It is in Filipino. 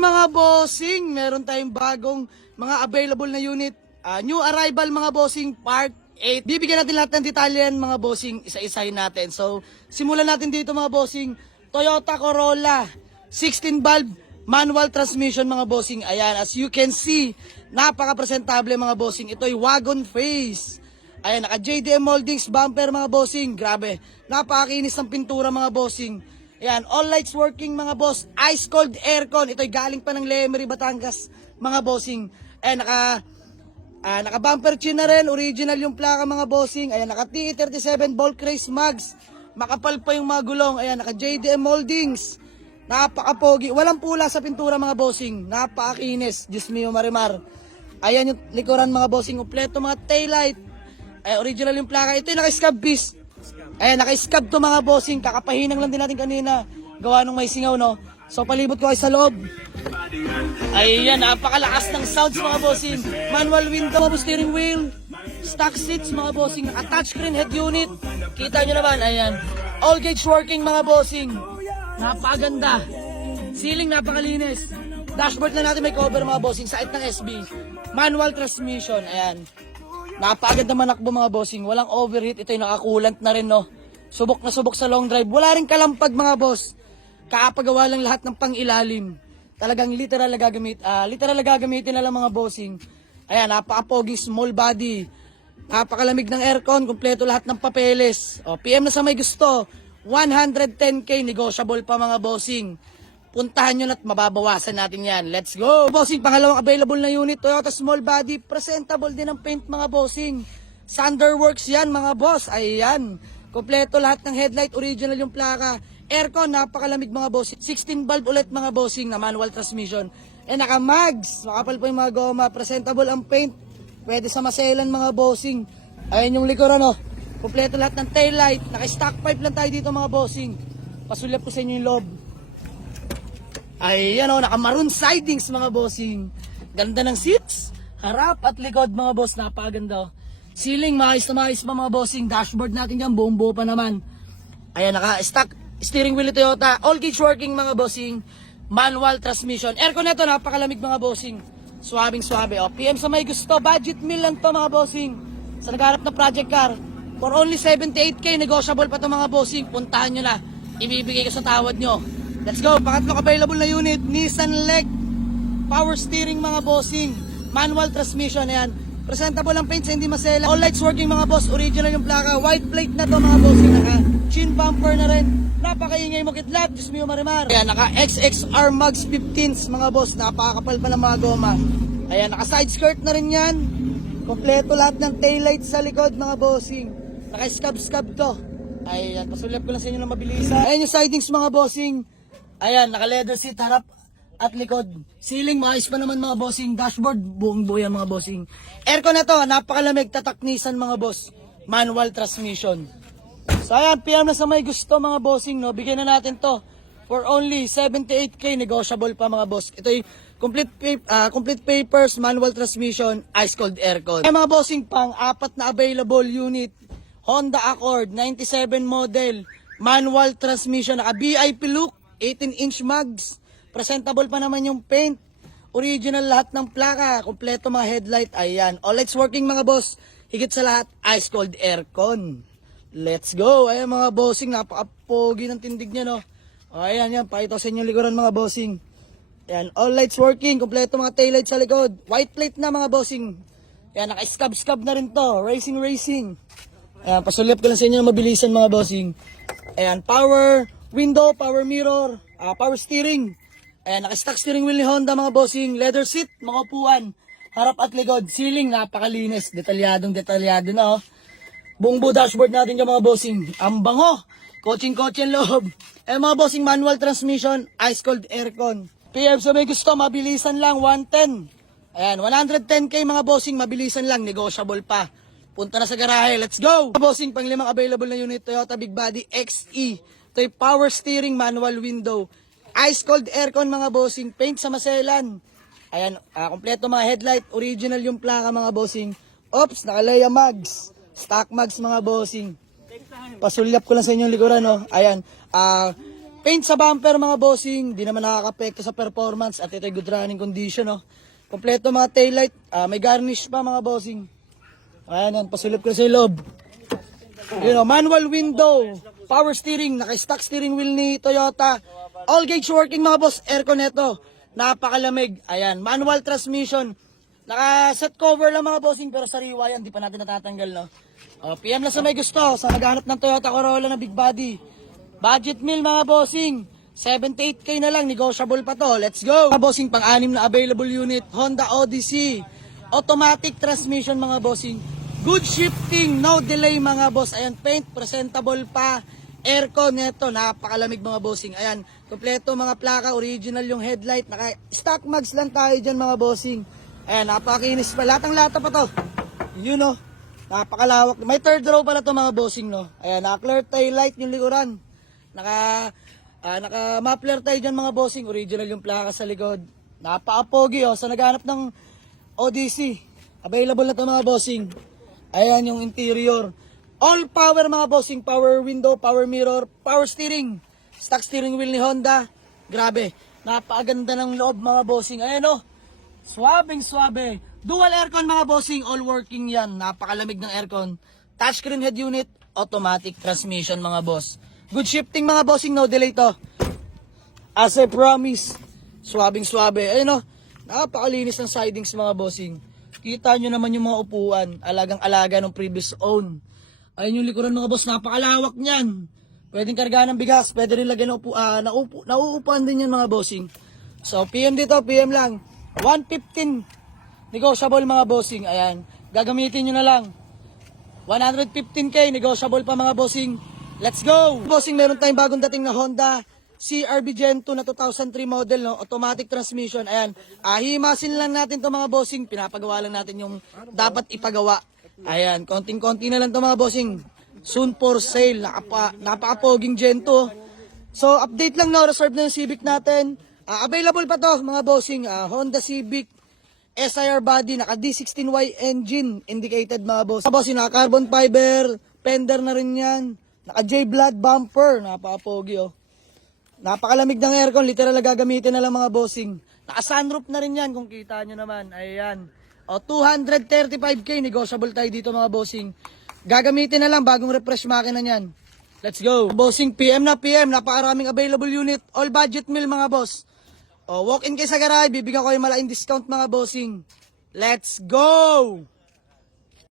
mga bossing, meron tayong bagong mga available na unit. New arrival mga bossing, part 8. Bibigyan natin lahat ng detalye yan mga bossing, isa-isahin natin. So, simulan natin dito mga bossing. Toyota Corolla, 16 valve, manual transmission mga bossing. Ayan, as you can see, napaka-presentable mga bossing. Ito ay wagon face. Ayan, naka JDM Moldings bumper mga bossing. Grabe, napakakinis ng pintura mga bossing. Ayan, all lights working mga boss. Ice cold aircon. Ito'y galing pa ng Lemery, Batangas mga bossing. Ayan, naka bumper chin na rin. Original yung plaka mga bossing. Ayan, naka TE37 Bulk Race Mags. Makapal pa yung mga gulong. Ayan, naka JDM Moldings. Napakapogi. Walang pula sa pintura mga bossing. Napakakinis. Diyos mio marimar. Ayan yung likuran mga bossing. Kompleto mga taillight. Ay, original yung plaka. Ito yung naka-scab beast. Ayan, naka-scab to mga bossing. Kakapahinang lang din natin kanina. Gawa nung may singaw, no? So, palibot ko kayo sa loob. Ayan, napakalakas ng sounds mga bossing. Manual window, steering wheel. Stock seats mga bossing. Naka-touchscreen head unit. Kita nyo naman, ayan. All gauge working mga bossing. Napakaganda. Ceiling, napakalinis. Dashboard na natin may cover mga bossing. Side ng SB. Manual transmission, ayan. Napakaganda manakbo mga bossing. Walang overheat. Ito yung nakakulant na rin, no? Subok na subok sa long drive. Wala rin kalampag mga boss. Kaapagawa lang lahat ng pang-ilalim. Talagang literal na gagamitin na lang mga bossing. Ayan, napaka-pogi, small body. Napakalamig ng aircon. Kompleto lahat ng papeles. O, PM na sa may gusto. 110K, negotiable pa mga bossing. Puntahan nyo na't mababawasan natin yan. Let's go! Bossing, pangalawang available na unit. Toyota small body. Presentable din ang paint mga bossing. Thunderworks yan mga boss. Ayan. Kompleto lahat ng headlight. Original yung plaka. Aircon, napakalamig mga bossing. 16 valve ulit mga bossing na manual transmission. Naka-mags. Makapal po yung mga goma. Presentable ang paint. Pwede sa maselan mga bossing. Ayan yung likuran, oh. Kompleto lahat ng taillight. Naka-stock pipe lang tayo dito mga bossing. Pasulyap ko sa inyo yung loob. Ayan, oh, naka-maroon sidings mga bossing. Ganda ng seats. Harap at likod mga boss. Napakaganda, oh. Ceiling, maayos na maayos pa mga bossing. Dashboard natin dyan, buong buo pa naman. Ayan, naka-stock steering wheel Toyota. All gauge working mga bossing. Manual transmission. Aircon nito, napakalamig mga bossing. Swabing swabe. O, PM sa may gusto. Budget meal lang to mga bossing. Sa nagharap na project car. For only 78K, negotiable pa to mga bossing. Puntahan nyo na. Ibibigay ko sa tawad nyo. Let's go. Pangatlong available na unit. Nissan Leg. Power steering mga bossing. Manual transmission. Ayan. Presentable ang paint sa hindi masela. All lights working mga boss. Original yung plaka. White plate na to mga bossing. Naka chin bumper na rin. Napakaingay mo kitlap. Diyos mio marimar. Ayan. Naka XXR Mags 15s mga boss. Napakapal pa ng mga goma. Ayan. Naka side skirt na rin yan. Kompleto lahat ng taillights sa likod mga bossing. Naka scab to. Ayan. Pasulyap ko lang sa inyo na mabilisan. Ayan yung sidings mga bossing. Ayan. Naka leather seat harap at likod. Ceiling, maayos pa naman mga bossing. Dashboard, buong buo yan mga bossing. Aircon na to, napakalamig, tataknisan mga boss. Manual transmission. So ayan, PM na sa may gusto mga bossing, no? Bigyan na natin to. For only 78K, negotiable pa mga boss. Ito'y complete papers, manual transmission, ice cold aircon. Ay mga bossing, pang-apat na available unit. Honda Accord, 97 model. Manual transmission, naka VIP look, 18-inch mags. Presentable pa naman yung paint. Original lahat ng plaka. Kompleto mga headlight. Ayan. All lights working mga boss. Higit sa lahat, ice cold aircon. Let's go. Ayan mga bossing. Napaka-pogi ng tindig niya, no? Ayan, yan. Pakita sa inyo likuran mga bossing. Ayan. All lights working. Kompleto mga taillights sa likod. White plate na mga bossing. Ayan. Naka-scab na rin to. Racing. Ayan. Pasulyap ko lang sa inyo na mabilisan mga bossing. Ayan. Power window, power mirror, power steering. Ayan, naka-stock steering wheel ni Honda mga bossing. Leather seat, mga upuan. Harap at likod. Ceiling, napakalinis. Detalyado na, oh. Buong buo dashboard natin yung mga bossing. Ang bango. Coaching ang loob. Ayan mga bossing, manual transmission, ice cold aircon. PM sa may gusto, mabilisan lang, 110. Ayan, 110K mga bossing, mabilisan lang, negotiable pa. Punta na sa garahe, let's go! Mga bossing, pang-limang available na unit, Toyota Big Body XE. Ito yung power steering, manual window. Ice cold aircon mga bossing, paint sa maselan. Ayan, kompleto mga headlight, original yung plaka mga bossing. Oops, nakalaya mags. Stock mags mga bossing. Pasulyap ko lang sa inyong likuran, no. Ayan, Paint sa bumper mga bossing, di naman nakaka-apekto sa performance at ito'y good running condition, no. Kompleto mga taillight, may garnish pa mga bossing. Ayan yan, pasulip ko sa loob. Manual window, power steering, naka-stock steering wheel ni Toyota. All gauge working mga boss, aircon neto. Napakalamig. Ayan, manual transmission. Naka-set cover lang mga bossing pero sariwa yan, di pa natin natatanggal, no. PM na sa may gusto, sa naghahanap ng Toyota Corolla na big body. Budget meal mga bossing, 78k na lang, negotiable pa to. Let's go! Mga bossing, pang-anim na available unit, Honda Odyssey. Automatic transmission mga bossing. Good shifting, no delay mga boss. Ayan, paint, presentable pa. Aircon neto, napakalamig mga bossing. Ayan, kompleto mga plaka, original yung headlight. Naka-stock mags lang tayo dyan mga bossing. Ayan, napakakinis pa. Latang-lata pa to. Napakalawak. May third row pala to mga bossing, no. Ayan, naka-clear tail light yung likuran. Naka-muffler tayo dyan mga bossing. Original yung plaka sa likod. Napaka-pogi, oh. Sa naghanap ng Odyssey, available na to mga bossing. Ayan yung interior. All power mga bossing. Power window, power mirror, power steering. Stock steering wheel ni Honda. Grabe. Napakaganda ng loob mga bossing. Ayan, oh. Swabing swabe. Dual aircon mga bossing. All working yan. Napakalamig ng aircon. Touchscreen head unit. Automatic transmission mga boss. Good shifting mga bossing. No delay to. As I promise. Swabing swabe. Ayan, oh. Napakalinis ng sidings mga bossing. Kita nyo naman yung mga upuan. Alagang-alaga ng previous own. Ayun yung likuran mga boss. Napakalawak niyan. Pwedeng kargaan ng bigas. Pwede rin lagyan ng nauupuan din yan mga bossing. So PM dito. PM lang. 115. Negotiable mga bossing. Ayan. Gagamitin nyo na lang. 115k. Negotiable pa mga bossing. Let's go! Bossing, meron tayong bagong dating na Honda CR-V Gen 2 na 2003 model, no? Automatic transmission. Ayan, himasin lang natin to mga bossing. Pinapagawa lang natin yung dapat ipagawa. Ayan, konting-konti na lang to mga bossing. Soon for sale. Napaka-poging Gen 2. So, update lang, no? Reserve na yung Civic natin. Available pa to mga bossing. Honda Civic SIR body, naka D16Y engine indicated mga boss. Mga bossing, naka carbon fiber, fender na rin yan. Naka J-Blood bumper, napaka-pogi, oh. Napakalamig ng aircon, literal na gagamitin na lang mga bossing. Naka-sunroof na rin yan kung kita nyo naman. Ayan. 235k, negotiable tayo dito mga bossing. Gagamitin na lang, bagong refresh makina niyan. Let's go. Bossing, PM na PM, napakaraming available unit. All budget meal mga boss. Walk in kayo sa garage, bibigyan ko yung malaking discount mga bossing. Let's go!